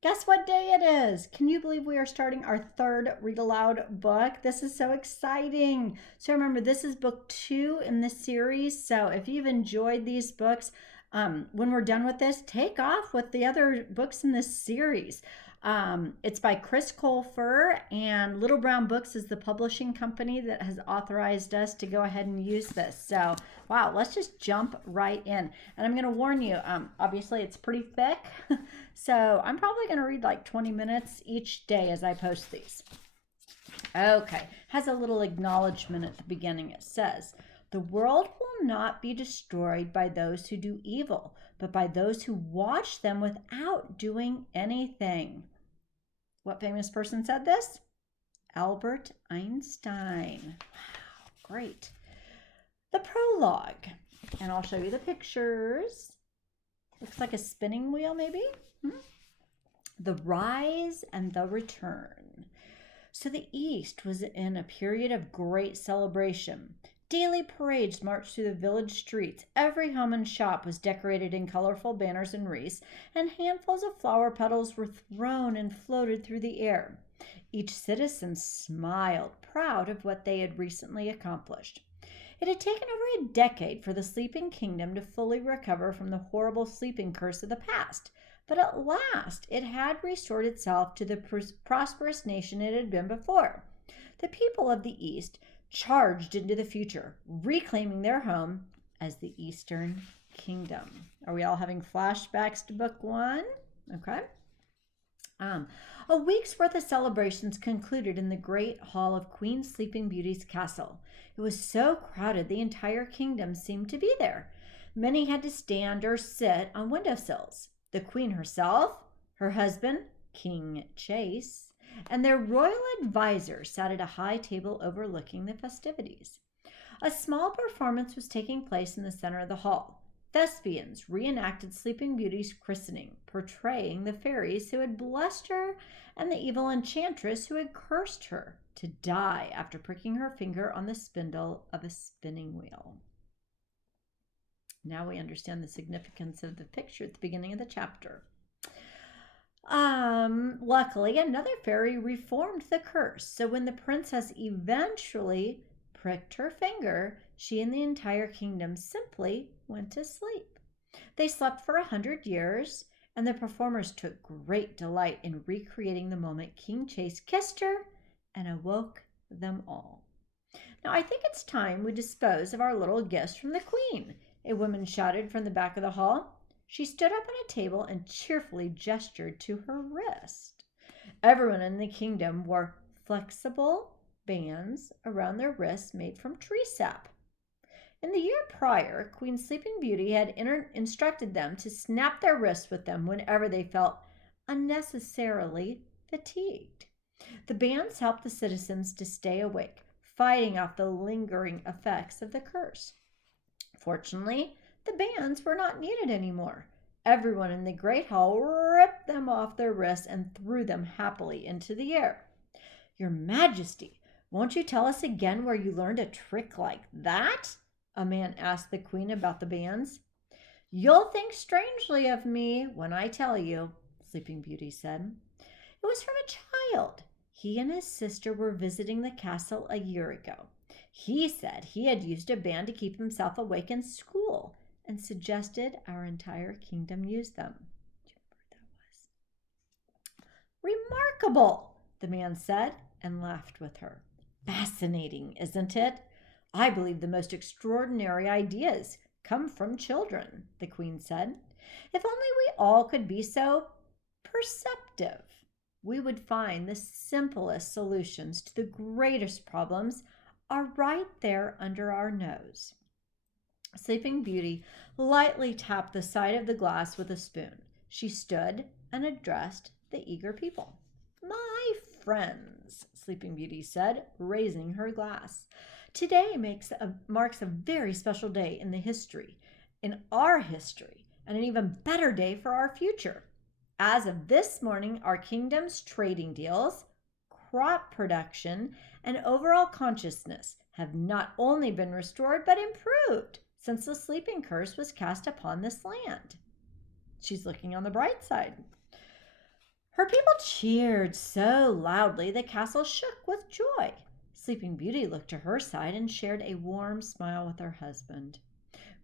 Guess what day it is? Can you believe we are starting our third read aloud book? This is so exciting. So remember, this is book 2 in the series. So if you've enjoyed these books, when we're done with this, take off with the other books in this series. It's by Chris Colfer, and Little Brown Books is the publishing company that has authorized us to go ahead and use this. So, wow, let's just jump right in. And I'm going to warn you, obviously, it's pretty thick. So, I'm probably going to read like 20 minutes each day as I post these. Okay, has a little acknowledgement at the beginning. It says, "The world will not be destroyed by those who do evil, but by those who watch them without doing anything." What famous person said this? Albert Einstein. Wow, great. The prologue. And I'll show you the pictures. Looks like a spinning wheel, maybe. The rise and the return. So the East was in a period of great celebration. Daily parades marched through the village streets. Every home and shop was decorated in colorful banners and wreaths, and handfuls of flower petals were thrown and floated through the air. Each citizen smiled, proud of what they had recently accomplished. It had taken over a decade for the sleeping kingdom to fully recover from the horrible sleeping curse of the past, but at last it had restored itself to the prosperous nation it had been before. The people of the East charged into the future, reclaiming their home as the Eastern Kingdom. Are we all having flashbacks to book 1? Okay. A week's worth of celebrations concluded in the great hall of Queen Sleeping Beauty's castle. It was so crowded the entire kingdom seemed to be there. Many had to stand or sit on windowsills. The queen herself, her husband, King Chase, and their royal advisor sat at a high table overlooking the festivities. A small performance was taking place in the center of the hall. Thespians reenacted Sleeping Beauty's christening, portraying the fairies who had blessed her and the evil enchantress who had cursed her to die after pricking her finger on the spindle of a spinning wheel. Now we understand the significance of the picture at the beginning of the chapter. Luckily, another fairy reformed the curse. So when the princess eventually pricked her finger, she and the entire kingdom simply went to sleep. They slept for 100 years, and the performers took great delight in recreating the moment King Chase kissed her and awoke them all. Now, I think it's time we dispose of our little gifts from the queen, a woman shouted from the back of the hall. She stood up on a table and cheerfully gestured to her wrist. Everyone in the kingdom wore flexible bands around their wrists made from tree sap. In the year prior, Queen Sleeping Beauty had instructed them to snap their wrists with them whenever they felt unnecessarily fatigued. The bands helped the citizens to stay awake, fighting off the lingering effects of the curse. Fortunately, the bands were not needed anymore. Everyone in the great hall ripped them off their wrists and threw them happily into the air. "Your Majesty, won't you tell us again where you learned a trick like that?" a man asked the queen about the bands. "You'll think strangely of me when I tell you," Sleeping Beauty said. "It was from a child. He and his sister were visiting the castle a year ago. He said he had used a band to keep himself awake in school and suggested our entire kingdom use them." Do you remember what that was? "Remarkable," the man said and laughed with her. "Fascinating, isn't it? I believe the most extraordinary ideas come from children," the queen said. "If only we all could be so perceptive, we would find the simplest solutions to the greatest problems are right there under our nose." Sleeping Beauty lightly tapped the side of the glass with a spoon. She stood and addressed the eager people. "My friends," Sleeping Beauty said, raising her glass, "today marks a very special day in our history, and an even better day for our future. As of this morning, our kingdom's trading deals, crop production, and overall consciousness have not only been restored but improved since the sleeping curse was cast upon this land." She's looking on the bright side. Her people cheered so loudly the castle shook with joy. Sleeping Beauty looked to her side and shared a warm smile with her husband.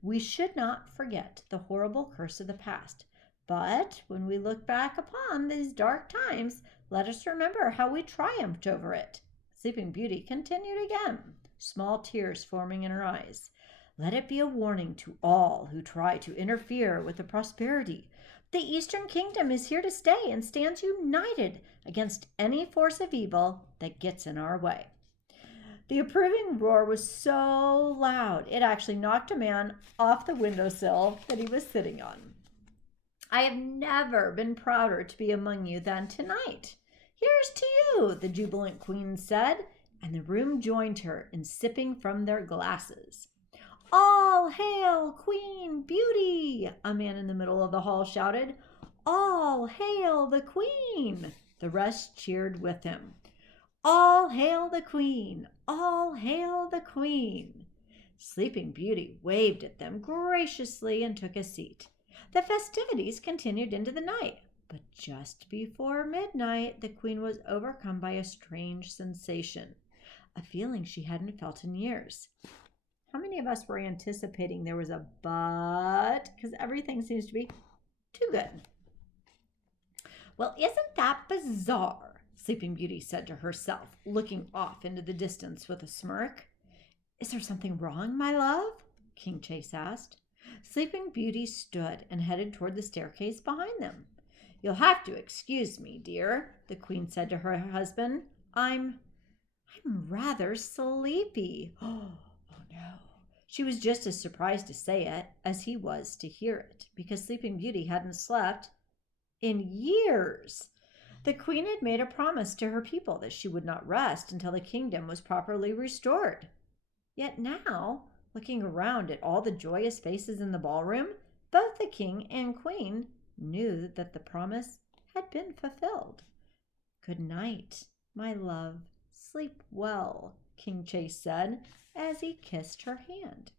We should not forget the horrible curse of the past, but when we look back upon these dark times, let us remember how we triumphed over it. Sleeping Beauty continued again, small tears forming in her eyes. Let it be a warning to all who try to interfere with the prosperity. The Eastern Kingdom is here to stay and stands united against any force of evil that gets in our way. The approving roar was so loud, it actually knocked a man off the windowsill that he was sitting on. I have never been prouder to be among you than tonight. Here's to you, the jubilant queen said, and the room joined her in sipping from their glasses. All hail Queen Beauty, a man in the middle of the hall shouted. All hail the queen! The rest cheered with him. All hail the queen! All hail the queen! Sleeping Beauty waved at them graciously and took a seat. The festivities continued into the night, but just before midnight, the queen was overcome by a strange sensation, a feeling she hadn't felt in years. How many of us were anticipating there was a but? Because everything seems to be too good. Well, isn't that bizarre? Sleeping Beauty said to herself, looking off into the distance with a smirk. Is there something wrong, my love? King Chase asked. Sleeping Beauty stood and headed toward the staircase behind them. You'll have to excuse me, dear, the queen said to her husband. I'm rather sleepy. Oh no. She was just as surprised to say it as he was to hear it, because Sleeping Beauty hadn't slept in years. The queen had made a promise to her people that she would not rest until the kingdom was properly restored. Yet now, looking around at all the joyous faces in the ballroom, both the king and queen knew that the promise had been fulfilled. Good night, my love. Sleep well, King Chase said as he kissed her hand.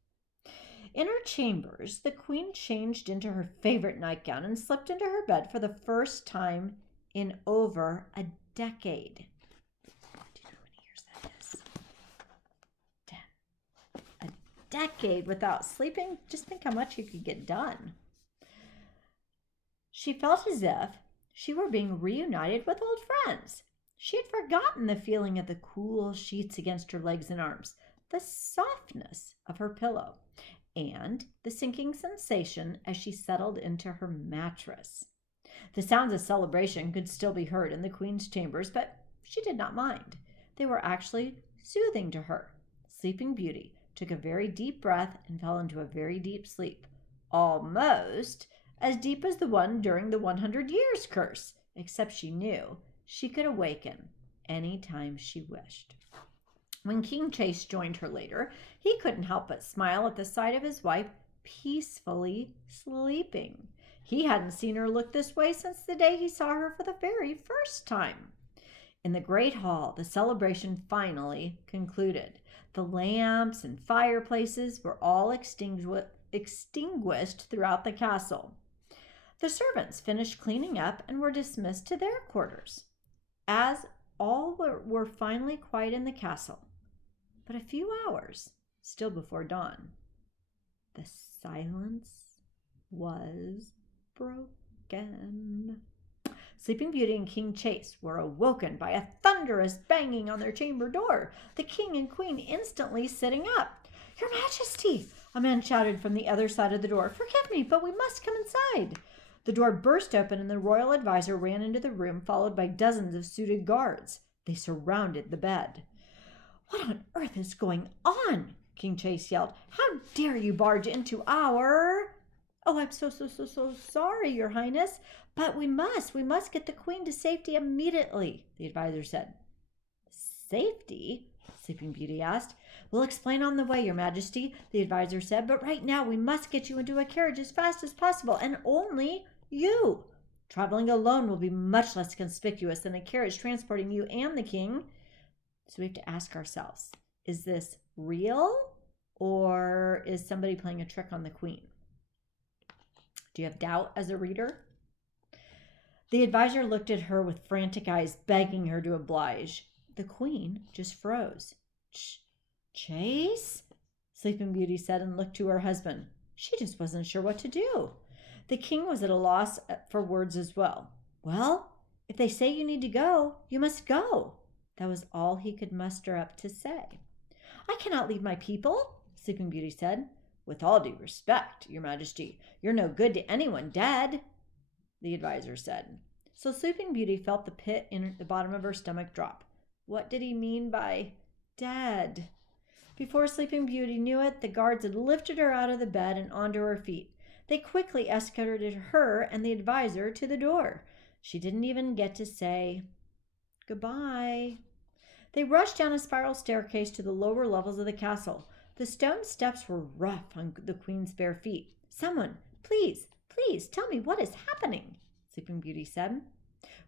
In her chambers, the queen changed into her favorite nightgown and slipped into her bed for the first time in over a decade. Do you know how many years that is? 10. A decade without sleeping? Just think how much you could get done. She felt as if she were being reunited with old friends. She had forgotten the feeling of the cool sheets against her legs and arms, the softness of her pillow, and the sinking sensation as she settled into her mattress. The sounds of celebration could still be heard in the queen's chambers, but she did not mind. They were actually soothing to her. Sleeping Beauty took a very deep breath and fell into a very deep sleep, almost as deep as the one during the 100 years curse, except she knew she could awaken any time she wished. When King Chase joined her later, he couldn't help but smile at the sight of his wife peacefully sleeping. He hadn't seen her look this way since the day he saw her for the very first time. In the great hall, the celebration finally concluded. The lamps and fireplaces were all extinguished throughout the castle. The servants finished cleaning up and were dismissed to their quarters, as all were finally quiet in the castle. But a few hours still before dawn, the silence was broken. Sleeping Beauty and King Chase were awoken by a thunderous banging on their chamber door, the king and queen instantly sitting up. Your Majesty, a man shouted from the other side of the door. Forgive me, but we must come inside. The door burst open and the royal advisor ran into the room, followed by dozens of suited guards. They surrounded the bed. What on earth is going on? King Chase yelled. How dare you barge into our... Oh, I'm so sorry, Your Highness, but we must get the queen to safety immediately, the advisor said. Safety? Sleeping Beauty asked. We'll explain on the way, Your Majesty, the advisor said, but right now we must get you into a carriage as fast as possible, and only you. Traveling alone will be much less conspicuous than a carriage transporting you and the king. So we have to ask ourselves, is this real, or is somebody playing a trick on the queen? Do you have doubt as a reader? The advisor looked at her with frantic eyes, begging her to oblige. The queen just froze. Chase? Sleeping Beauty said and looked to her husband. She just wasn't sure what to do. The king was at a loss for words as well. Well, if they say you need to go, you must go. That was all he could muster up to say. I cannot leave my people, Sleeping Beauty said. With all due respect, Your Majesty, you're no good to anyone dead, the advisor said. So Sleeping Beauty felt the pit in the bottom of her stomach drop. What did he mean by dead? Before Sleeping Beauty knew it, the guards had lifted her out of the bed and onto her feet. They quickly escorted her and the advisor to the door. She didn't even get to say goodbye. They rushed down a spiral staircase to the lower levels of the castle. The stone steps were rough on the queen's bare feet. Someone, please, tell me what is happening, Sleeping Beauty said.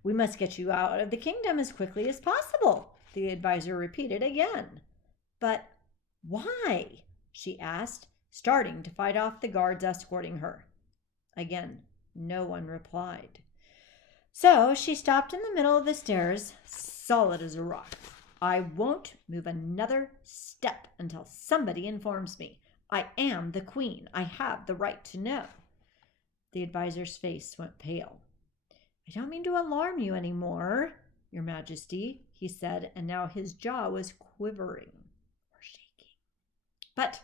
We must get you out of the kingdom as quickly as possible, the advisor repeated again. But why? She asked, starting to fight off the guards escorting her. Again, no one replied. So she stopped in the middle of the stairs, solid as a rock. I won't move another step until somebody informs me. I am the queen. I have the right to know. The advisor's face went pale. I don't mean to alarm you any more, Your Majesty, he said, and now his jaw was quivering or shaking. But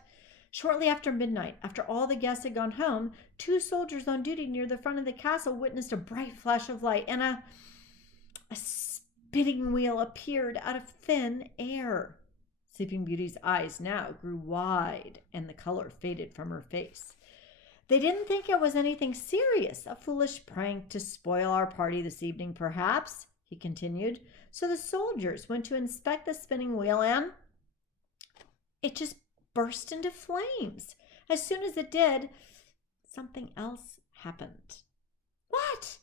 shortly after midnight, after all the guests had gone home, 2 soldiers on duty near the front of the castle witnessed a bright flash of light, and a spinning wheel appeared out of thin air. Sleeping Beauty's eyes now grew wide, and the color faded from her face. They didn't think it was anything serious, a foolish prank to spoil our party this evening, perhaps, he continued. So the soldiers went to inspect the spinning wheel, and it just burst into flames. As soon as it did, something else happened. What?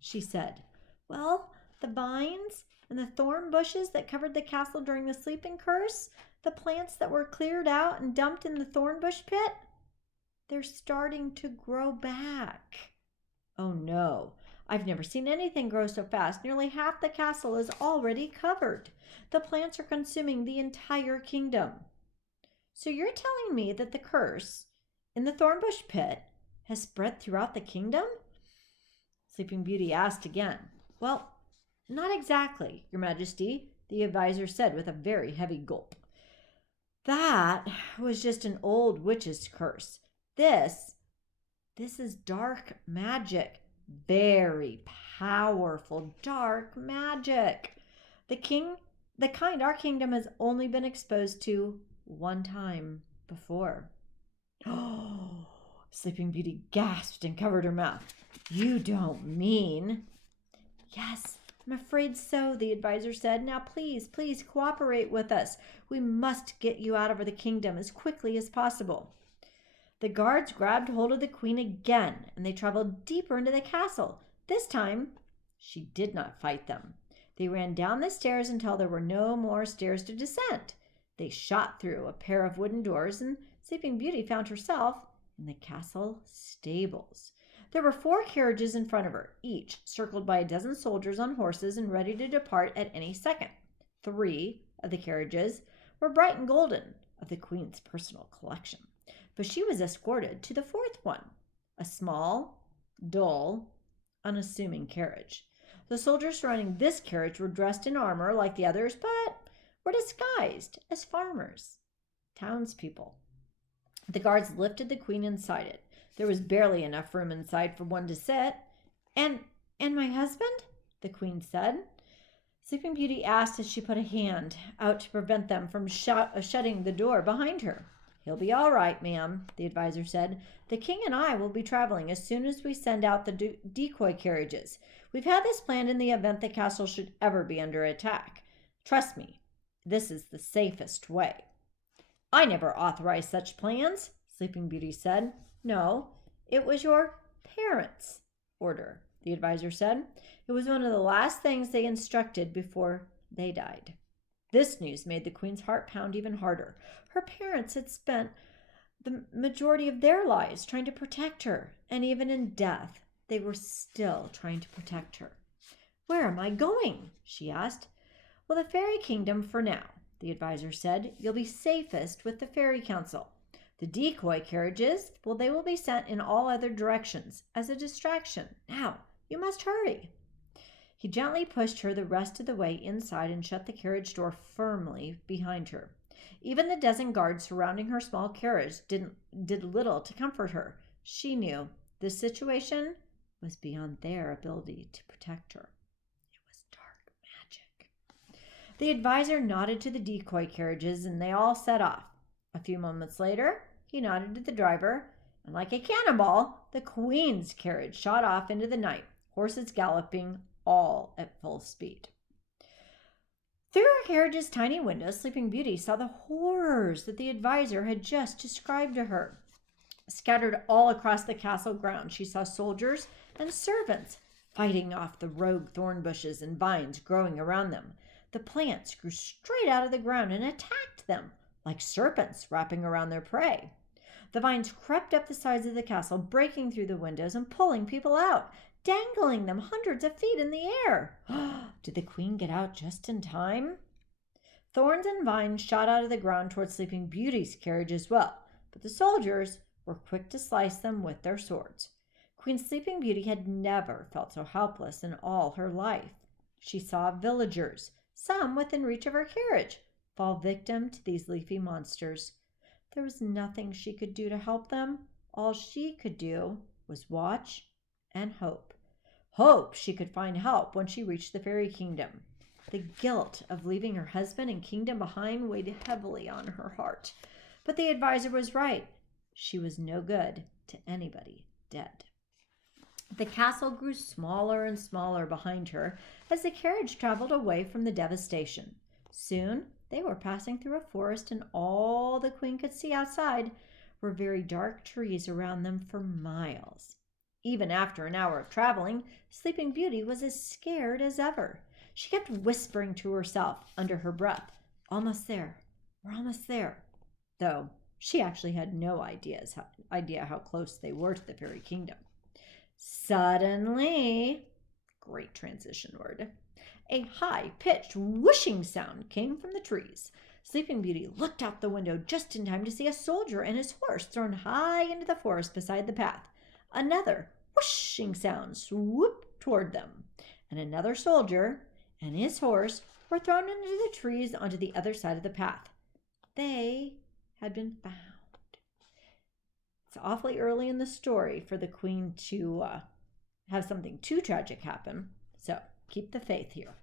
She said. Well, the vines and the thorn bushes that covered the castle during the sleeping curse, the plants that were cleared out and dumped in the thorn bush pit, they're starting to grow back. Oh no, I've never seen anything grow so fast. Nearly half the castle is already covered. The plants are consuming the entire kingdom. So you're telling me that the curse in the thornbush pit has spread throughout the kingdom? Sleeping Beauty asked again. Well, not exactly, Your Majesty, the advisor said with a very heavy gulp. That was just an old witch's curse. This is dark magic. Very powerful dark magic. The kind our kingdom has only been exposed to one time before. Oh, Sleeping Beauty gasped and covered her mouth. You don't mean... Yes, I'm afraid so, the advisor said. Now please cooperate with us. We must get you out of the kingdom as quickly as possible. The guards grabbed hold of the queen again, and they traveled deeper into the castle. This time, she did not fight them. They ran down the stairs until there were no more stairs to descend. They shot through a pair of wooden doors, and Sleeping Beauty found herself in the castle stables. There were 4 carriages in front of her, each circled by a dozen soldiers on horses and ready to depart at any second. 3 of the carriages were bright and golden, of the queen's personal collection. But she was escorted to the 4th one, a small, dull, unassuming carriage. The soldiers surrounding this carriage were dressed in armor like the others, but were disguised as farmers, townspeople. The guards lifted the queen inside it. There was barely enough room inside for one to sit. And my husband? The queen said. Sleeping Beauty asked as she put a hand out to prevent them from shutting the door behind her. He'll be all right, ma'am, the advisor said. The king and I will be traveling as soon as we send out the decoy carriages. We've had this planned in the event the castle should ever be under attack. Trust me, this is the safest way. I never authorized such plans, Sleeping Beauty said. No, it was your parents' order, the advisor said. It was one of the last things they instructed before they died. This news made the queen's heart pound even harder. Her parents had spent the majority of their lives trying to protect her, and even in death, they were still trying to protect her. "Where am I going?" she asked. "Well, the fairy kingdom for now," the advisor said. "You'll be safest with the fairy council. The decoy carriages, well, they will be sent in all other directions as a distraction. Now, you must hurry." He gently pushed her the rest of the way inside and shut the carriage door firmly behind her. Even the dozen guards surrounding her small carriage did little to comfort her. She knew the situation was beyond their ability to protect her. It was dark magic. The advisor nodded to the decoy carriages and they all set off. A few moments later, he nodded to the driver, and like a cannonball, the Queen's carriage shot off into the night, horses galloping all at full speed. Through her carriage's tiny window, Sleeping Beauty saw the horrors that the advisor had just described to her. Scattered all across the castle grounds, she saw soldiers and servants fighting off the rogue thorn bushes and vines growing around them. The plants grew straight out of the ground and attacked them, like serpents wrapping around their prey. The vines crept up the sides of the castle, breaking through the windows and pulling people out, dangling them hundreds of feet in the air. Did the Queen get out just in time? Thorns and vines shot out of the ground toward Sleeping Beauty's carriage as well, but the soldiers were quick to slice them with their swords. Queen Sleeping Beauty had never felt so helpless in all her life. She saw villagers, some within reach of her carriage, fall victim to these leafy monsters. There was nothing she could do to help them. All she could do was watch and hope. Hope she could find help when she reached the fairy kingdom. The guilt of leaving her husband and kingdom behind weighed heavily on her heart. But the advisor was right. She was no good to anybody dead. The castle grew smaller and smaller behind her as the carriage traveled away from the devastation. Soon they were passing through a forest, and all the Queen could see outside were very dark trees around them for miles. Even after an hour of traveling, Sleeping Beauty was as scared as ever. She kept whispering to herself under her breath, "Almost there, we're almost there," though she actually had no idea how close they were to the fairy kingdom. Suddenly, great transition word, a high-pitched whooshing sound came from the trees. Sleeping Beauty looked out the window just in time to see a soldier and his horse thrown high into the forest beside the path. Another whooshing sound swooped toward them, and another soldier and his horse were thrown into the trees onto the other side of the path. They had been found. It's awfully early in the story for the Queen to have something too tragic happen, so keep the faith here.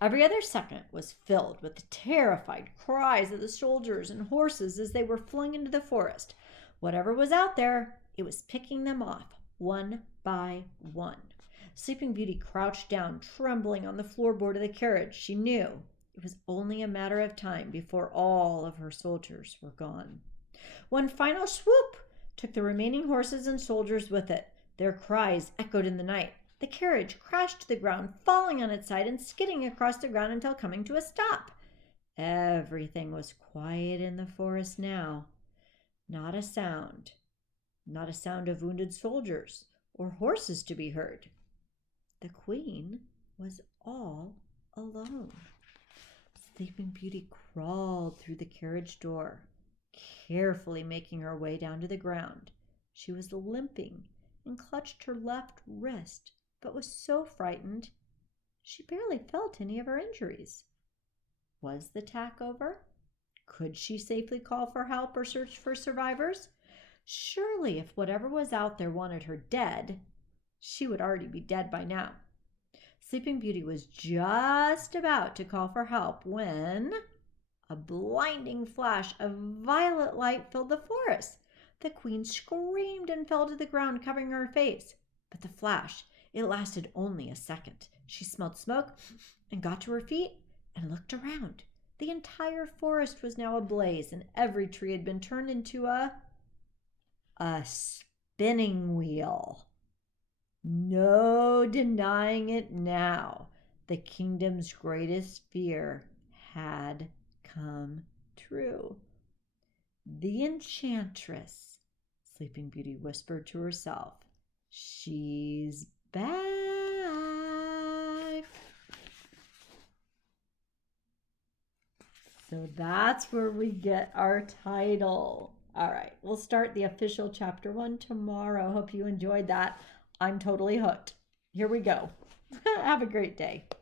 Every other second was filled with the terrified cries of the soldiers and horses as they were flung into the forest. Whatever was out there, it was picking them off one by one. Sleeping Beauty crouched down, trembling on the floorboard of the carriage. She knew it was only a matter of time before all of her soldiers were gone. One final swoop took the remaining horses and soldiers with it. Their cries echoed in the night. The carriage crashed to the ground, falling on its side and skidding across the ground until coming to a stop. Everything was quiet in the forest now. Not a sound of wounded soldiers or horses to be heard. The Queen was all alone. Sleeping Beauty crawled through the carriage door, carefully making her way down to the ground. She was limping and clutched her left wrist, but was so frightened she barely felt any of her injuries. Was the attack over? Could she safely call for help or search for survivors? Surely, if whatever was out there wanted her dead, she would already be dead by now. Sleeping Beauty was just about to call for help when a blinding flash of violet light filled the forest. The Queen screamed and fell to the ground, covering her face. But the flash, it lasted only a second. She smelled smoke and got to her feet and looked around. The entire forest was now ablaze, and every tree had been turned into a spinning wheel. No denying it now. The kingdom's greatest fear had come true. The enchantress, Sleeping Beauty whispered to herself, She's back. So that's where we get our title. All right, we'll start the official chapter 1 tomorrow. Hope you enjoyed that. I'm totally hooked. Here we go. Have a great day.